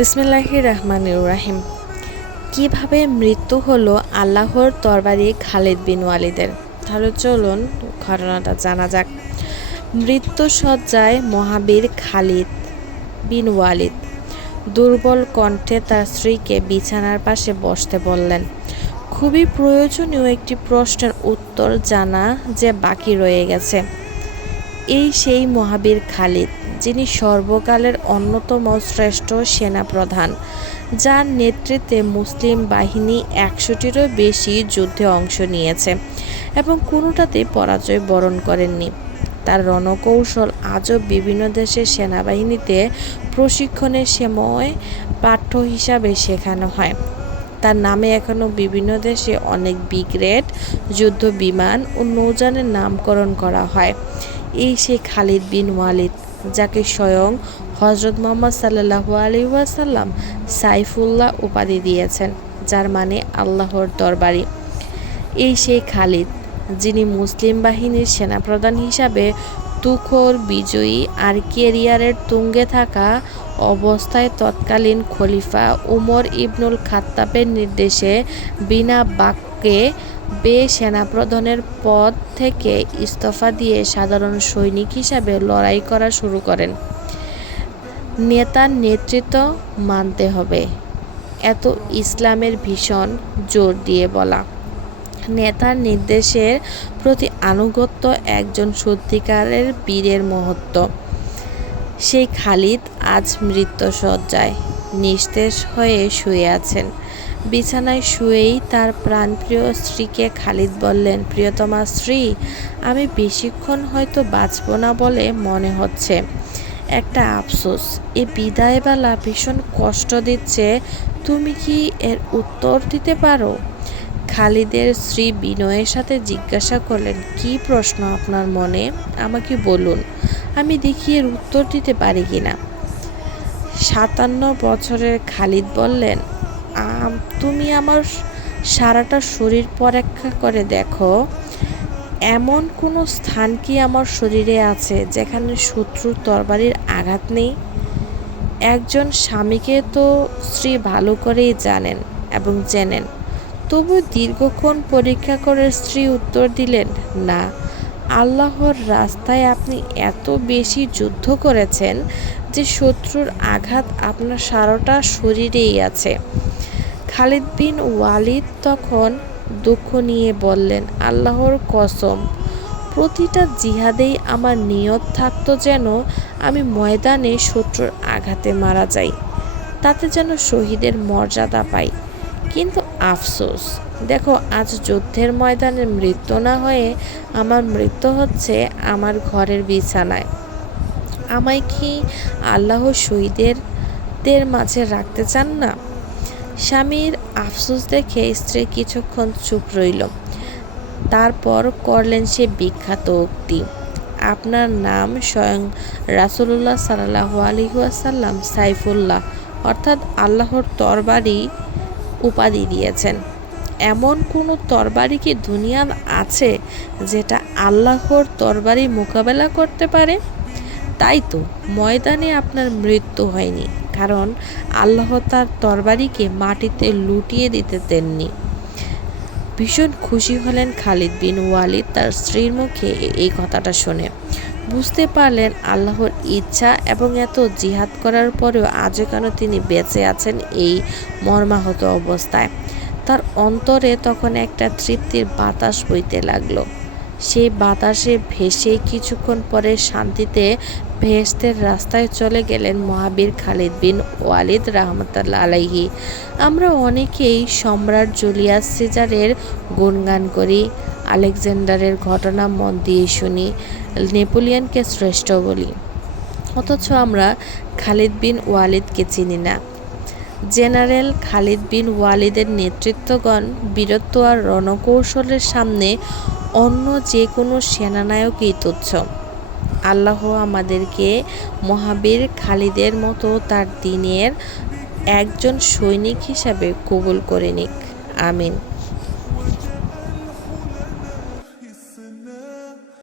বিসমিল্লাহি রহমান রাহিম। কীভাবে মৃত্যু হলো আল্লাহর তরবারি খালিদ বিন ওয়ালিদের? তাহলে চলুন ঘটনাটা জানা যাক। মৃত্যু সজ্জায় মহাবীর খালিদ বিন ওয়ালিদ দুর্বল কণ্ঠে তার স্ত্রীকে বিছানার পাশে বসতে বললেন, খুবই প্রয়োজনীয় একটি প্রশ্নের উত্তর জানা যে বাকি রয়ে গেছে। এই সেই মহাবীর খালিদ, যিনি সর্বকালের অন্যতম শ্রেষ্ঠ সেনাপ্রধান, যার নেতৃত্বে মুসলিম বাহিনী একশোটিরও বেশি যুদ্ধে অংশ নিয়েছে এবং কোনোটাতেই পরাজয় বরণ করেননি। তার রণকৌশল আজও বিভিন্ন দেশের সেনাবাহিনীতে প্রশিক্ষণের সময় পাঠ্য হিসাবে শেখানো হয়। তার নামে এখনও বিভিন্ন দেশে অনেক বিগ্রেড যুদ্ধ বিমান ও নৌযানের নামকরণ করা হয়। এই সেই খালিদ বিন ওয়ালিদ, যাকে স্বয়ং হজরত মোহাম্মদ সাল্লাহু আলি ওয়াসাল্লাম সাইফুল্লাহ উপাধি দিয়েছেন, যার মানে আল্লাহর দরবারি। এই সেই খালিদ, যিনি মুসলিম বাহিনীর সেনাপ্রধান হিসাবে তুখর বিজয়ী আর কেরিয়ারের তুঙ্গে থাকা অবস্থায় তৎকালীন খলিফা উমর ইবনুল খাত্তাবের নির্দেশে বিনা বাক্যে বে সেনাপ্রধানের পদ থেকে ইস্তফা দিয়ে সাধারণ সৈনিক হিসাবে লড়াই করা শুরু করেন। নেতার নেতৃত্ব মানতে হবে। এত ইসলামের ভীষণ জোর দিয়ে বলা। নেতার নির্দেশের প্রতি আনুগত্য একজন সত্যিকারের বীরের মহত্ব। সেই খালিদ আজ মৃত্যুসজ্জায় নিস্তেজ হয়ে শুয়ে আছেন। বিছানায় শুয়েই তার প্রাণপ্রিয় স্ত্রীকে খালিদ বললেন, প্রিয়তমা স্ত্রী, আমি বেশিক্ষণ হয়তো বাঁচব না বলে মনে হচ্ছে। একটা আফসোস, এ বিদায়বেলা ভীষণ কষ্ট দিচ্ছে, তুমি কি এর উত্তর দিতে পারো? খালিদের স্ত্রী বিনয়ের সাথে জিজ্ঞাসা করলেন, কি প্রশ্ন আপনার মনে? আমাকে বলুন, আমি দেখি এর উত্তর দিতে পারি কিনা? সাতান্ন বছরের খালিদ বললেন তুমি আমার সারাটা শরীর পরীক্ষা করে দেখো। এমন কোনো স্থান কি আমার শরীরে আছে যেখানে শত্রুর তরবারির আঘাত নেই? একজন স্বামীকে তো স্ত্রী ভালো করেই জানেন এবং জেনেন তবু দীর্ঘক্ষণ পরীক্ষা করে স্ত্রী উত্তর দিলেন, না, আল্লাহর রাস্তায় আপনি এত বেশি যুদ্ধ করেছেন যে শত্রুর আঘাত আপনার সারাটা শরীরেই আছে। খালিদ বিন ওয়ালিদ তখন দুঃখ নিয়ে বললেন, আল্লাহর কসম, প্রতিটা জিহাদেই আমার নিয়ত থাকতো যেন আমি ময়দানে শত্রুর আঘাতে মারা যাই, তাতে যেন শহীদের মর্যাদা পাই। কিন্তু আফসোস, দেখো আজ যুদ্ধের ময়দানে মৃত্যু না হয়ে আমার মৃত্যু হচ্ছে আমার ঘরের বিছানায়। আমায় কি আল্লাহ শহীদের মাঝে রাখতে চান না? স্বামীর আফসোস দেখে স্ত্রী কিছুক্ষণ চুপ রইল। তারপর করলেন সে বিখ্যাত উক্তি। আপনার নাম স্বয়ং রাসুল্লাহ সাল্লাহ আলিহাসাল্লাম সাইফুল্লাহ, অর্থাৎ আল্লাহর তরবারি উপাধি দিয়েছেন। এমন কোনো তরবারি কি দুনিয়ার আছে যেটা আল্লাহর তরবারি মোকাবেলা করতে পারে? তাই তো ময়দানে আপনার মৃত্যু হয়নি। কারণ আল্লাহ তার তরবারিকে মাটিতে লুটিয়ে দিতে দেননি। ভীষণ খুশি হলেন খালিদ বিন ওয়ালিদ তার স্ত্রীর মুখে এই কথাটা শুনে। বুঝতে পারলেন আল্লাহর ইচ্ছা এবং এত জিহাদ করার পরেও আজও কেন তিনি বেঁচে আছেন এই মর্মাহত অবস্থায়। তার অন্তরে তখন একটা তৃপ্তির বাতাস বইতে লাগল। সেই বাতাসে ভেসে কিছুক্ষণ পরে শান্তিতে ভেস্তের রাস্তায় চলে গেলেন মহাবীর খালিদ বিন ওয়ালিদ রহমতুল্লা আলাইহি। আমরা অনেকেই সম্রাট জুলিয়াস সিজারের গুণগান করি, আলেকজান্ডারের ঘটনা মন দিয়ে শুনি, নেপোলিয়ানকে শ্রেষ্ঠ বলি। অথচ আমরা খালিদ বিন ওয়ালিদকে চিনি না। জেনারেল খালিদ বিন ওয়ালিদের নেতৃত্বগণ বীরত্ব আর রণকৌশলের সামনে অন্য যে কোনো সেনানায়কই তুচ্ছ। আল্লাহ আমাদেরকে মহাবীর খালিদের মতো তার দিনের একজন সৈনিক হিসাবে কবুল করে নিক। আমিন।